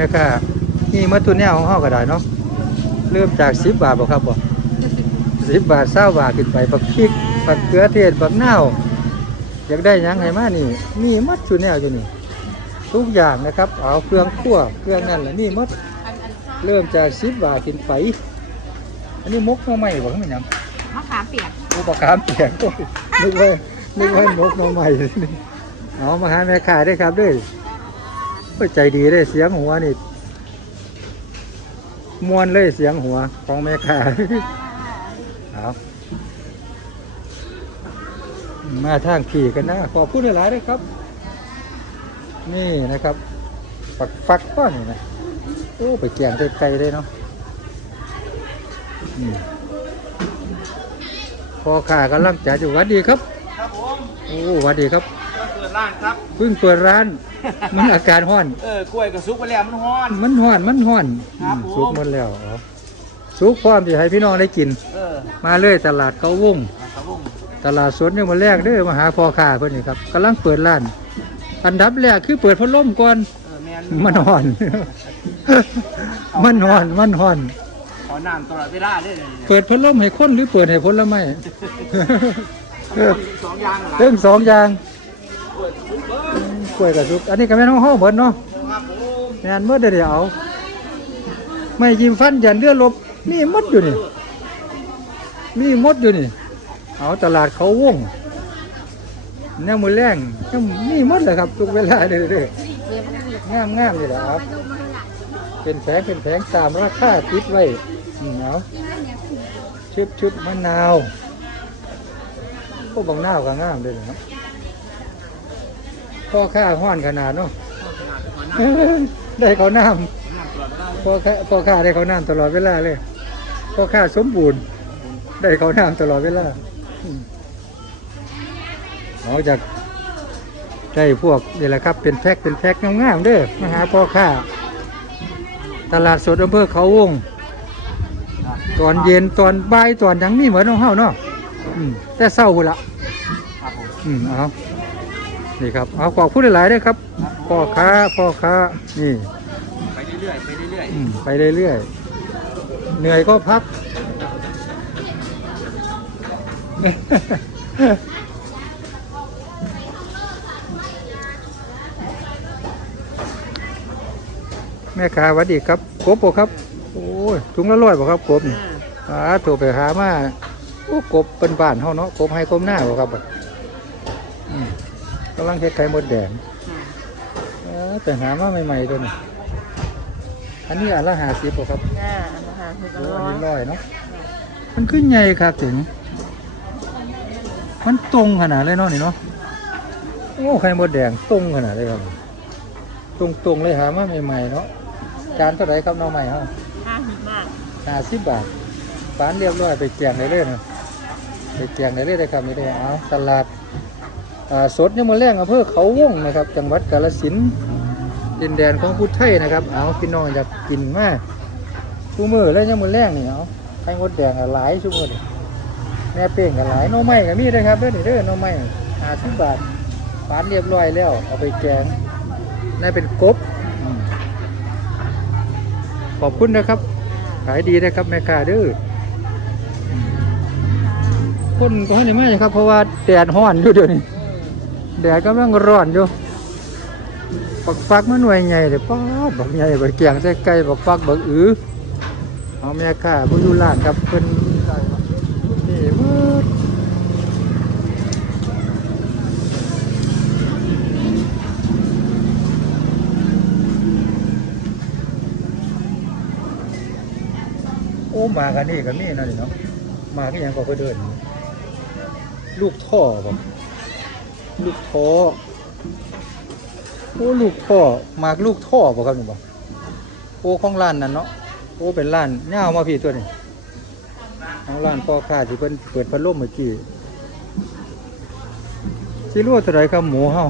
วัสดีแม่ค่ะนี่มัตตุแนวของเฮาก็ได้เนาะเริ่มจาก10บาทบ่ครับบ่10บาท20บาทขึ้นไปบักพริกบักเขือเทศบักนาวอยากได้หยังให้มานี่ มีมัดตุแนวอยู่นี่ ทุกอย่างนะครับ เอาเครื่องคั่วเครื่องนั่นแหละนี่มัดเริ่มจาก10บาทขึ้นไป อันนี้มกหน่อไม้บ่คือมันหยังมะขามเปียกโอ้ปลาขามเปียกโอ้ยนึกว่านึกว่านกหน้องใหม่เอามาหาแม่ขายได้ครับด้วย โอ้ยใจดีได้เสียงหัวนี่มวนเลยเสียงหัวของแม่ขายเอามาทางขี่กันนะ ขอพูดหลายๆด้วยครับ นี่นะครับปักฟักก้อนนี่นะโอ้ ไปแกงไกลๆเลยเนาะอืมพอขากำลังจะอยู่หวัดดีครับ ครับผม โอ้หวัดดีครับ ก็เกิดร้านครับ เพิ่งเปิดร้าน มันอากาศร้อน เออกล้วยกับซุกไปแล้วมันฮ้อน มันร้อนมันร้อนครับอืมผม สุกหมดแล้วอ๋อสุกพร้อมที่ให้พี่น้องได้กิน เออมาเลยตลาดเขาวง ครับผมตลาดสดเนี่ยมาแรกเด้อมาหาพ่อค้าเพิ่นนี่ครับกำลังเปิดร้าน อันดับแรกคือเปิดพัดลมก่อน เออแมนมันร้อน มันร้อน มันร้อน ขอน้ำตลอดเวลาเลยเนี่ยเปิดพัดลมให้คนหรือเปิดให้ผลไม้สองอย่างเหรอเรื่องสองอย่าง กล้วยกับซุกเบิ้งกล้วยกับสุก อันนี้ก็แม่น้องห้องเบิดเนาะครับผมนเมื่อเดี๋ยวเอาไม่ยิ้มฟันยันเรือดลบมีมดอยู่นี่ มีมดอยู่นี่ เอาตลาดเขาวงแนวมือแรงนวมีมดเลยครับ ทุกเวลาเลยเด้องามงามนี่แหละครับ เป็นแผงเป็นแผงตามราคาติดไว้เอาชุดชุดมะนาวพวกบางหน้าก็งามเลยนะครับ พ่อข้าห้อนขนาดเนาะได้เขาวน้ำน้ำตลอดเวลาพ่อค้าพ่อค้าได้เขาวน้ำตลอดเวลาเลยพ่อค้าสมบูรณ์ ได้เขาวน้ำตลอดเวลาอืมเอาจากได้พวกนี่แหละครับเป็นแพ็คเป็นแพ็คงามๆเด้อมาหาพ่อค้าตลาดสดอำเภอเขาวงตอนเย็นตอนบ่ายตอนหยังมีเหมือนน้องเฮาเนาะอืมแต่เศร้าพุ่นละครับผมอืมเอา นี่ครับเอาขอบคุณหลายๆด้วยครับพ่อค้าพ่อค้านี่ไปเรื่อยๆไปเรื่อยอืมไปเรื่อยๆเหนื่อยก็พัก แม่ค้าหวัดดีครับกบบ่ครับ โอ้ยถุงละร้อยบ่ครับกบนี่อ่าโทรไปหามาโอ้กบเป็นบ้านเฮาเนาะกบให้กบหน้าบ่ครับบ่อืมกำลังเฮ็ดไข่มดแดงเออแต่หามาใหม่ๆตัวนี้อันนี้อันละห้าสิบบ่ครับ จ้านะคะคือโอ้ร้อัอนยนี้ร้อยเนาะ มันขึ้นใหญ่ครับถึง มันตรงขนาดเลยเนาะนี่เนาะ โอ้ไข่มดแดงตรงขนาดเลยครับ ตรงตรงๆเลยหามาใหม่ๆเนาะ จานเท่าไหร่ครับน้องใหม่เฮาห้าสิบบาทห้าสิบบาทฟานเรียบร้อยไปแจงได้เลยนะไปแจงได้เลยนะครับนี่ได้เอาตลาดอ่า สดเนี่ยมาแรงอำเภอเขาวงนะครับ จังหวัดกาฬสินธุ์ดินแดนของพุทธไทยนะครับ เอาพี่น้องอยากกินมากชูมือแล้วเนี่ยมือแรงนี่เอาไข่มดแดงหลายชูมือนี่แม่เป้งก็หลายน้องไม้ก็มีด้วยครับเด้อนี่เด้อน้องไม้ห้าสิบบาทฟานเรียบร้อยแล้ว เอาไปแกงนั่นเป็นกบ ขอบคุณนะครับ ขายดีนะครับแม่ค้าเด้อคนก็ให้ได้มาครับ เพราะว่าแดดร้อนอยู่เดี๋ยวนี้ แดดกำลังร้อนอยู่ปักฟักมันหน่วยใหญ่เลยป้าดบักใหญ่บักเกียงใส่ไก่บักฟักบักอือเอาแม่ค้าผู้อยู่ร้าครับเพิ่นนี่เบิดโอ้มากันนี่กันนี่นั่นเนาะมาก็ยังก็ไปเดิน ลูกท่อบ่ ลูกท่อโอ้ลูกท่อมากลูกท่อบ่ครับนี่บ่โอ้ของร้านนั่นเนาะโอ้เป็นร้านย่ามาพี่ตัวนี้ของร้านพ่อค้าที่เพิ่นเปิดพัดลมเมื่อกี้สิรู้เท่าไหรครับหมูเฮา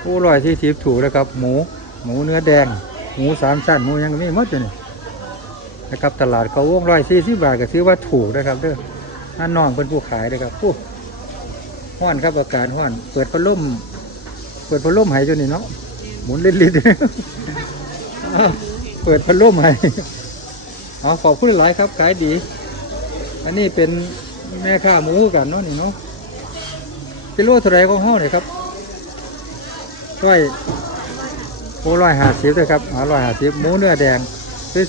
โอ้ร้อยที่สิบถูกแล้วครับ หมูหมูเนื้อแดง หมูสามชั้นหมูยังก็มีหมดอยู่นี่นะครับตลาดเขาวงร้อยสี่สิบบาทก็ซื้อว่าถูกนะครับเด้อถ้าน้องเป็นผู้ขายเลยครับผู้ ห้อนครับอากาศห้อน เปิดพัดลมเปิดพัดลมหายจนนี่เนาะหมุนลิดๆอ้าวเปิดพัดลมห้เอาขอบคุณหลายครับขายดี อันนี้เป็นแม่ค้าหมูกันเนาะนี่เนาะกิโลเท่าไรของห้องนี่ครับร้อยโอ้ร้อยหาสิบเลยครับอ๋อร้อยหาสิบหมูเนื้อแดง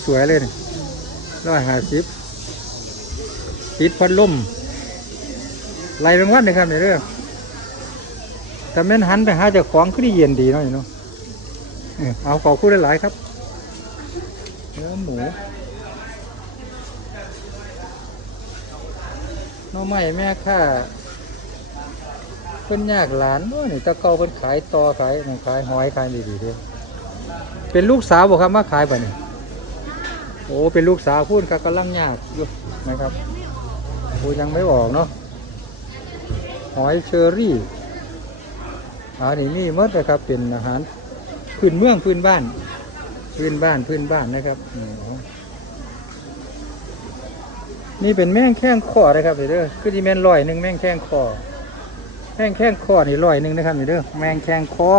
สวยๆเลยนี่ร้อยหาสิบติดพัดลม ไหล่รางวัลนะครับในเรื่องแต่แม่นหันไปหาเจ้าของก็ได้เย็นดีเนาะนี่เนาะเออเอาขอบคุณหลายๆครับเนื้อหมูน้องใหม่แม่ค่าเพิ่นยากหลานเนาะนี่ตะเกาเพิ่นขายต่อขายนั่นขายหอยขายดีๆเด้เป็นลูกสาวบ่ครับมาขายบ่นี่โอ้เป็นลูกสาวพูดครับกำลังยากอยู่นะครับโอ้ยังไม่ออกเนาะ อยเชอรี่อันนี้นี่มดนะครับเป็นอาหารพื้นเมืองพื้นบ้าน พื้นบ้านพื้นบ้านนะครับนี่เป็นแม่งแข้งคอนะครับเด้อคือที่แม่นลอยหนึ่งแม่งแข้งคอแม่งแข้งคอนี่ลอยหนึ่งนะครับเด้อแมงแข้งคอ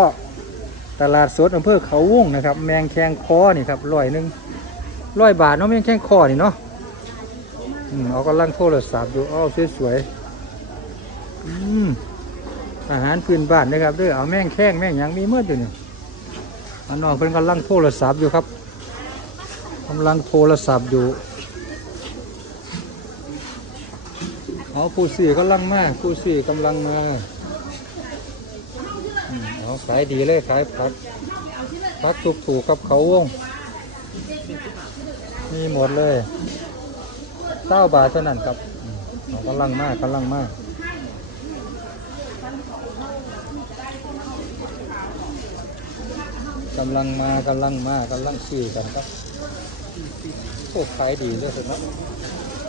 ตลาดสดอำเภอเขาวงนะครับ แมงแข้งคอนี่ครับลอยหนึ่งร้อยบาทเนาะแมงแข้งคอนี่เนาะอืมเอากำลังโทรศัพท์อยู่เอาสวยๆ อืมอาหารพื้นบ้านนะครับเด้อเอาแม่งแข้งแม่งหยังมีเมื่อตัวนี่อันน้องเพิ่นกำลังโทรศัพท์อยู่ครับกำลังโทรศัพท์อยู่เอาผู้สี่กำลังมาผู้สี่กำลังมาอืมเอาขายดีเลยขายผักผักถูกถูกกับเขาวงมีหมดเลยเก้าบาทเท่านั้นครับอืมเอากำลังมากกำลังมาก กำลังมากำลังมากำลังซื้อกันครับโอ้ขายดีเลยสุดนะ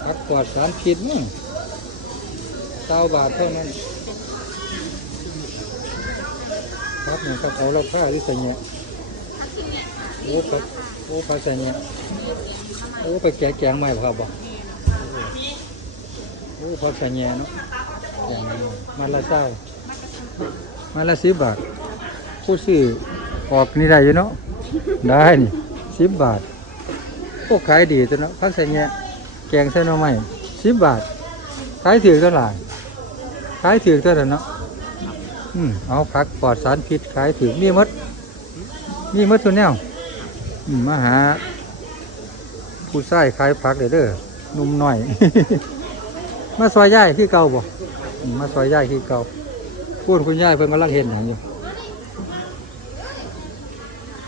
ผักปลอดสารพิษมั้งเก้าบาทเท่านั้นครับนี่ครับเอาราคาที่ใส่เงี้ยโอ้ครับโอ้ผักใส่เงี้ยโอ้ไปแกะแกงใหม่หรอครับบอกโอ้ผักใส่เงี้ยเนาะแกงใหม่มันละเศร้ามันละสิบบาทผู้ซื้อ ออกนี่ได้อยู่เนาะ ได้นี่สิบบาทโอ้ขายดีจังเนาะผักใส่เงี้ยแกงใส่หน่อไม้สิบบาท ขายถือเท่าไหร่ขายถือเท่าไหร่เนาะ อืมเอาผักปลอดสารพิษขายถือมีหมดมีหมดทุกแนวอืมมาหา ผู้ชายขายผักเด้อเด้อนุ่มหน่อย มาซอยย่ายคือเก่าบ่มาซอยย่ายคือเก่าพูดคุณย่ายเพิ่นกำลังเห็นอย่างอยู่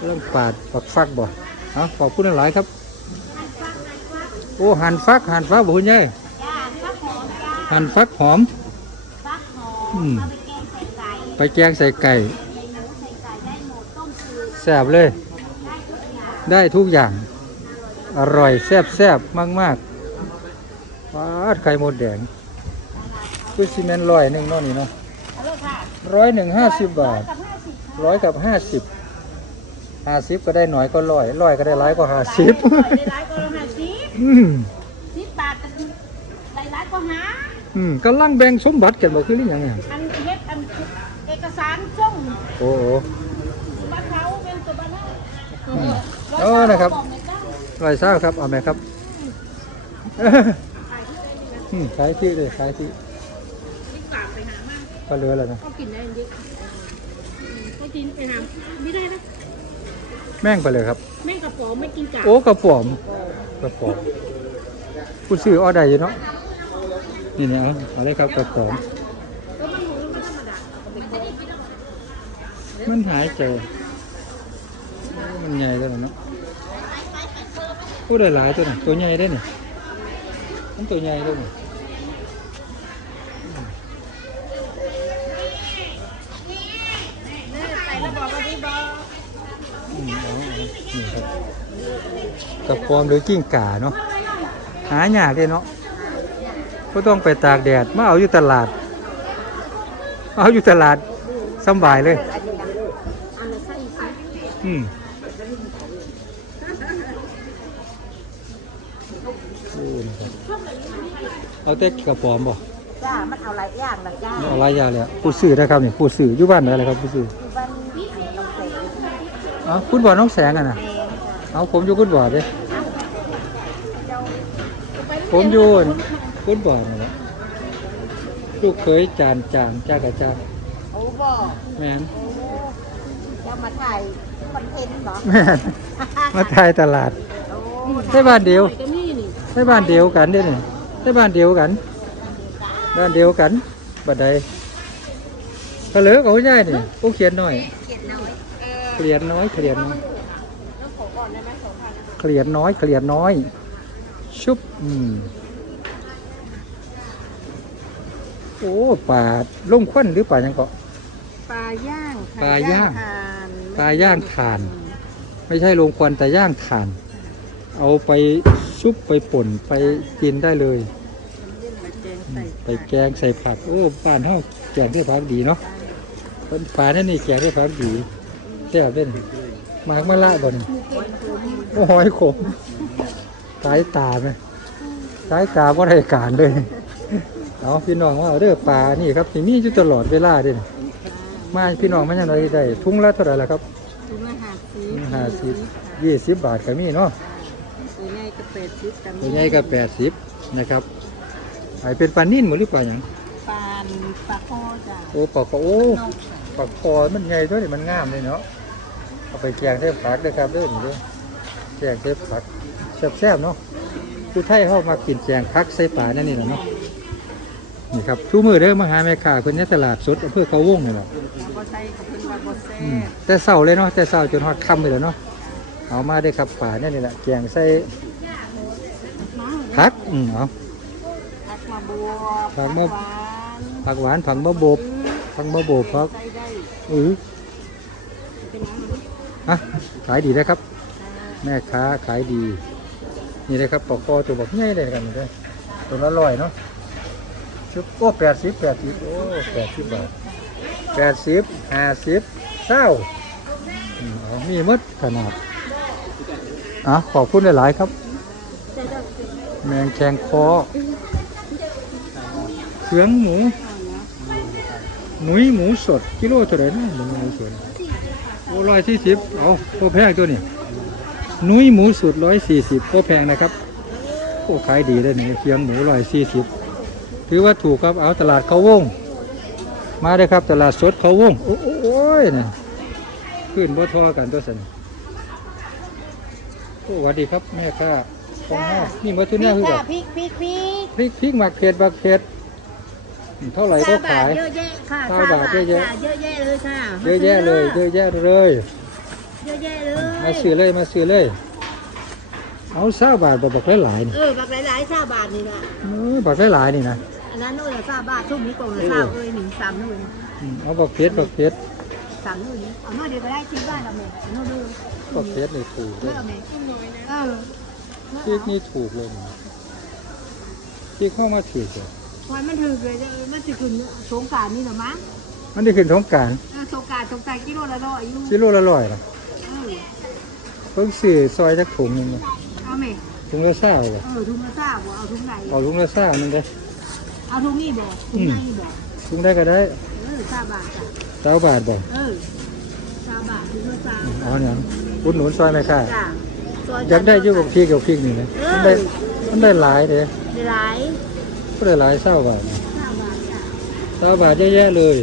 เริ่มปาดปักฟักบ่เอาขอบคุณหลายๆครับ โอ้หั่นฟักหั่นฟักบ่คุณย่ายจ้าฟักหอมจ้าหั่นฟักหอมฟักหออืมมเอาไปแกงใส่ไก่ไปแกงใส่ไก่ใส่หมูใส่ไก่ได้หมดต้มจืดแซ่บเลยได้ทุกอย่างได้ทุกอย่าง อร่อยแซ่บแซ่บมากมากๆปาดไข่มดแดงคือซีเมนต์ร้อยหนึ่งเนาะนี่เนาะเอาเลยค่ะร้อยหนึ่งห้าสิบบาทกับห้าสิบร้อยกับห้าสิบ ห้าสิบก็ได้หน่อยก็ร้อยร้อยก็ได้หลายก็ห้าสิบได้ร้ายก็ห้าสิบอืมสิบบาทได้ร้ายก็หาอืมกำลังแบ่งสมบัติกันบ่คือหรือยังไงอันเฮ็ดอันเอกสารส่งโอ้โหบ้านเขาเป็นตัวบ้านเขาอืมเออนะครับอกเลยจ้าร้อยเศร้าครับเอาไหมครับอืมขายที่เลยขายที่สิบบาทไปหามากก็เหลือแล้วนะก็กินได้เยอะก็กินไปหาไม่ได้นะ แม่งไปเลยครับ แม่งกระป๋องไม่กินกากโอ้กระป๋อมกระป๋อมผู้ซื้อเอาได้อยู่เนาะนี่เนี่ยเอาเอาเลยครับกระป๋อมก็มันหมูมันธรรมดามันจะได้กินแล้วมันหายใจโอ้มันใหญ่ตัวนั้นเนาะผู้ได้หลายตัวน่ะตัวใหญ่ได้นี่มันตัวใหญ่ตัวนี่ แม่ไปแล้วบอกว่าดีบอก อืมเอาเอานี่ครับ กระป๋อมหรือกิ้งก่าเนาะหายากเลยเนาะก็ต้องไปตากแดดมาเอาอยู่ตลาดมาเอาอยู่ตลาดสำบายเลยอันละไส้สิอืมโอ้นะครับเอาแต่กระป๋อมบ่จ้ามันเอาหลายอย่างละจ้าเอาหลายอย่างเลยอะผู้ซื้อนะครับนี่ผู้ซื้ออยู่บ้านไหนเลยครับผู้ซื้อบ้านนี้เราเสเอาคุณบ่อน้องแสงอะนะแม่ค่ะ เอาผมอยู่คุณบ่อเด้ผมอยู่คุณบ่อนี่แหละลูกเคยจานจานจากอาจารย์โอ้บ่แม่นโอ้จะมาถ่ายคอนเทนต์เหรอแม่นมาทายตลาดโอ้ได้บ้านเดียวก็นี่นี่ได้บ้านเดียวกันเด้นี่ได้บ้านเดียวกัน บ้านเดียวกันบัดใดเพลือเขาใหญ่นี่ผู้เขียนหน่อยเขียนหน่อยเออเขียนน้อย องพันนะเขียนน้อยเขียนน้อย ชุบอืมโอ้ป่าลุ่มควันหรือป่าหยังเกาะ ปลาย่างค่ะปลาย่างทานปลาย่างถ่าน ไม่ใช่ลงควันแต่ย่างถ่าน เอาไปชุบไปป่นไปกินได้เลยไปแกงใส่ไปแกงใส่ผัก โอ้บ้านเฮาแกงได้ผักดีเนาะคนป่านั่นนี่แกงได้ผักดีแซ่บเด่น หมากมะละบ่นโอ้หอยขมสายตาไหมสายตาบ่ได้การเลยเอาพี่น้องว่าเอาเด้อปลานี่ครับที่มีอยู่ตลอดเวลาเด่นมาพี่น้องมันยังไงได้ทุ่งละเท่าไหร่ละครับถุงละห้าสิบห้าสิบยี่สิบบาทก็มีเนาะตัวใหญ่ก็แปดสิบแต่ตัวใหญ่ก็แปดสิบนะครับไอเป็นปลานิ่นหมดหรือเปล่าอย่างปลาปลาคอจ้ะโอ้ปลาคอโอ้ปลาคอมันใหญ่ด้วยนี่มันงามเลยเนาะ เอาไปแกงเทผักด้วยครับเด้อนี่เด้อแกงเทผักแซ่บๆเนาะคือไทยเขามากินแกงผักใส่ปลานั่นนี่แหละเนาะนี่ครับชูมือเด้อมาหาแม่ค้าคนนี้ตลาดสดอำเภอเขาวงนี่แหละแล้วก็ใส่กับเพิ่นว่าบ่แซ่อืมบแต่เศร้าเลยเนาะแต่เศร้าจนฮอดค่ำเลยเนาะเอามาได้อครับปลานั่นนี่แหละแกงใส่ผักอืมเอาผักมาบวบผักมะหวานผักหวานผักมะบกผักมะบกผักใส่ได้อือเป็นน้ำ อะขายดีนะครับ แม่ค้าขายดี นี่เลยครับปอกคอตัวบอกง่ายเลยกันเลยตัวละร้อยเนาะชุบโอ้แปดสิบแปดสิบโอ้แปดสิบบาทแปดสิบห้าสิบเศร้าอืมเอามีหมดขนาดอะขอบคุณหลาย ๆ ครับ แมงแคงคอเขืองหมู หนุยหมูสดกิโลเท่าไหร่นะหมูหมูสด ร้อยสี่สิบเอาโคแพงตัวนี้หนุยหมูสดร้อยสี่สิบโคแพงนะครับโอ้ขายดีเลยนี่เคียงหมูร้อยสี่สิบถือว่าถูกครับเอาตลาดเขาวง มาเลยครับตลาดสดเขาวง โอ้โอ้โอ้ยเนี่ยขึ้นบ่ทอกันตัวสันโอ้สวัสดีครับแม่ค้าของห้านี่มาทุนแน่คือแบบพริกพริกพริกพริกพริกหมักเผ็ดหมักเผ็ด เท่าไหร่ก็ขาย เยอะแยะค่ะเก้าบาทเยอะแยะค่เยอะแยะเลยค่ะเยอะแยะเลยเยอะแยะเลย เยอะแยะเลยมาซื้อเลยมาซื้อเลย เอาเศร้าบาทบอกบอกหลายๆนี่เออบักหลายๆซาบาทนี่ล่ะเออบอกหลายๆนี่นะอันนั้นนู่นละซาบาทชุ่มนี้กล่องละซาเอ้ยหนึ่งสามนู่นอืมเอาบอกเผ็ดบอกเผ็ดสามนู่นเอาหน่อยเดียวก็ได้ชิ้นบ้านเราแม่เอาหน่อยดูบอกเผ็ดนี่ถูกเลเมื่ยอแม่เออพริกนี่ถูกเลยนี่พริกเข้ามาถูกเลย วันมันถือเลยเออมันจะขึ้นสงกรารนี่เหรอมั้งมันได้ขึ้นสงกรารเออสงกรารสงกรารกิโลละร้อยอยู่กิโลละร้อยละเออเพิ่งซื้อซอยจักถุงหนึงนะเอาแม่ถุงละเศร้าเลยเออถุงละซาบ่เอาถุงไหนเอาถุงละเศร้านึงได้อ เอาถุงนี้บ่ถุงไหนบ่ถุงได้ก็ได้เออซาบาทจ้ะเศร้าบาทบอกเออซาบาทถุงละซาเอาเนี่ยอุดหนุนซอยไหมค่ะจ้ะซอยากได้อยุ่กับพริกกับพริกนี่นะมันได้มันได้หลายเลยได้หลาย ก็ได้หลายเศร้าบาทซาบาทจ้ะเศร้าบาทเยอะแยะเลย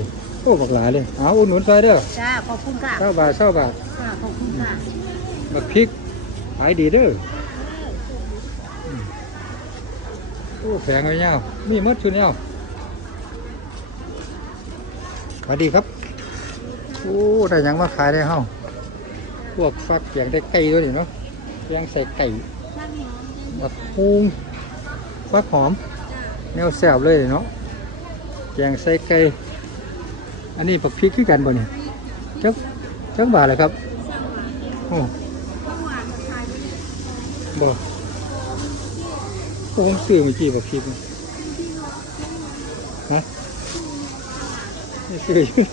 โอ้บักหลายเลยเอาอุดหนุนซอยเด้อจ้าขอบคุณค่ะเศร้าบาทเศร้าบาทจ้าขอบคุณค่ะบักพริกขายดีเด้ออืมโอ้แพงเลยเนามีหมดชุดเนาสวัสดีครับโอ้ได้หยังมาขายได้เฮาพวกฟักเกียงได้ไก่ด้วยนี่เนาะเกียงใส่ไก่บักฮูงฟักหอม แนวแซ่บเลยเนาะแกงใส่ไก่อันนี้ผักพริกคือกันบ่เนี่ยจักจักบาทเลยครับโอ้บ่โอ้ผมซื้อเมื่อกี้บอกพริกนะฮะไม่ซื้ออยู่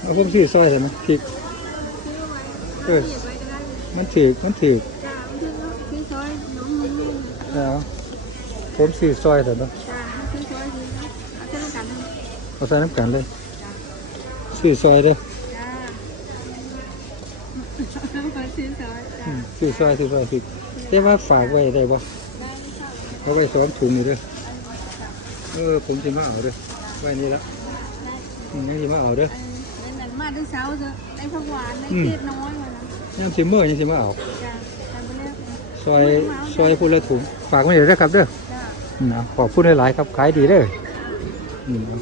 เอาผมซื้อซอยแต่นะพริกเออมันถือกมันถือกแล้ว ผมสีซอยแต่เนาะเอานน้เอาใส่น้ำแข็งเลยสีซอยเลยสีซอยสีซอยสีเจ้ยว่าฝากไว้ได้บ่ได้ะเอาไว้สอมถุงนี่เด้อเออผมจะมาเอาเด้อไว้นี่ละอืมยังจะมาเอาเด้อ ได้หนันมาด้วยเช้าเถอะได้ผักหวานได้อืมเน้อยวันนั้นยามสิเมื่อยังสีมะเอ่ซอยซอยพูดละถุงฝากไว้เดี๋ยวนอครับเด้อ จ้ะอืมเอาขอบคุณหลายๆครับขายดีเด้ออืมเอา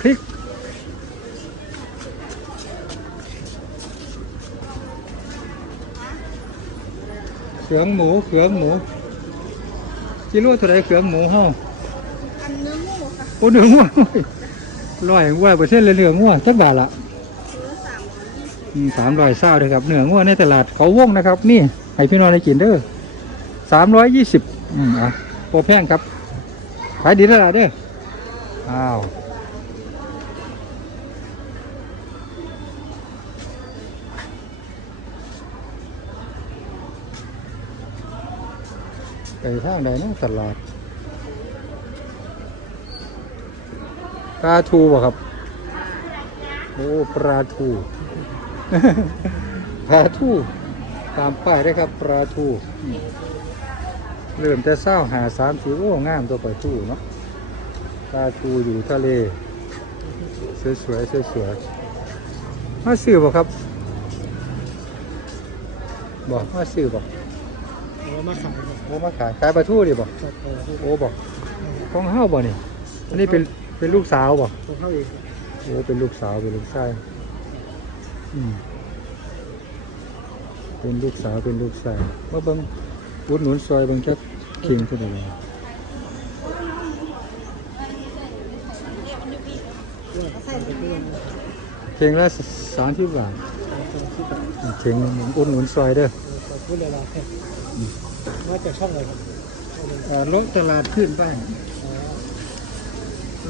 พริกเขืองหมูเขืองหมูกิโลเท่าไหรเขืองหมูเฮาอันเนื้อหมูค่ะโอ้เนื้องัวร้อยกว่าเปอร์เซ็นต์เลยเนื้องัวจักบาทละซื้อสามร้อยยี่สิบสามร้อยเศร้าเลยครับเนื้องัวในตลาดเขาวงนะครับ นี่ให้พี่น้องได้กินเด้อสามร้อยยี่สิบอืมอะ โปรแพงครับขายดีแล้วล่ะเด้ออ้าวไปทางใดเนาะตลาดปลาทูบ่ครับ โอ้ปลาทูปลาทูตามป้ายได้ครับปลาทูอืม เริ่มแต่เศร้าหาสามสีโอ้งามตัวปลาทูเนาะปลาทูอยู่ทะเลสวยสวยสวยสวยๆมาซื้อบ่ครับบอกมาซื้อบอกเอามาขายครับโอ้มาขายขายปลาทูดิบอกครับเออโอ้บอกของเฮ้าบ่นี่อันนี้เป็นเป็นลูกสาวบ่ผมเข้าเองโอ้เป็นลูกสาวเป็นลูกชายอืมเป็นลูกสาวเป็นลูกชายมาเบิ่ง อุดหนุนซอยเบิ่งจักเข่งเท่าไหร่ใส่ไปเรื่อยเข่งละสามสิบบาทเข่งหนึ่งอุดหนุนซอยเด้อขอบคุณเลยนะมาจากช่องอะไรครับอ่าเลาะตลาดพื้นบ้าน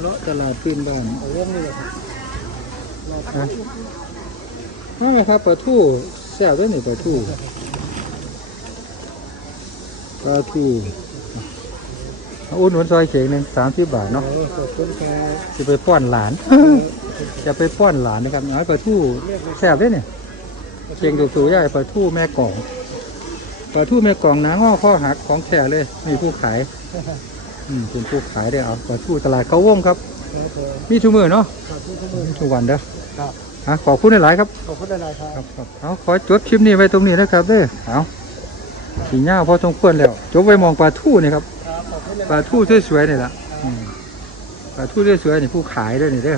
เลาะตลาดพื้นบ้านเอาเรื่องนี้เลยครับฮะมาไหมครับปลาทูแซ่บด้วยนี่ปลาทู ปลาทูอะอุดหนุนซอยเข่งหนึ่งสามสิบบาทเนาะเออขอบคุณครับจะไปป้อนหลาน จะไปป้อนหลานนะครับน้อยปลาทูแซ่บด้วยเนี่ยเชียงถูกๆย่ายปลาทูแม่กล่องปลาทูแม่กล่องน้างอข้อหักของแท้เลยมีผู้ขายอืมเป็นผู้ขายได้อเอาปลาทูตลาดเขาวงครับครับผมมีทุกมือเนาะขอบคุณทุกคนมีทุกวันเด้อครับฮะขอบคุณหลายๆครับขอบคุณอะไรครับครับครับเอาขอจบคลิปนี้ไว้ตรงนี้นะครับเด้อเอา สีหน้าพอสมควรแล้วจบไว้มองปลาทู่นี่ครับครับปลาทู่สวยๆนี่แหละปลาทู่สวยๆนี่ผู้ขายด้วยนี่เด้อ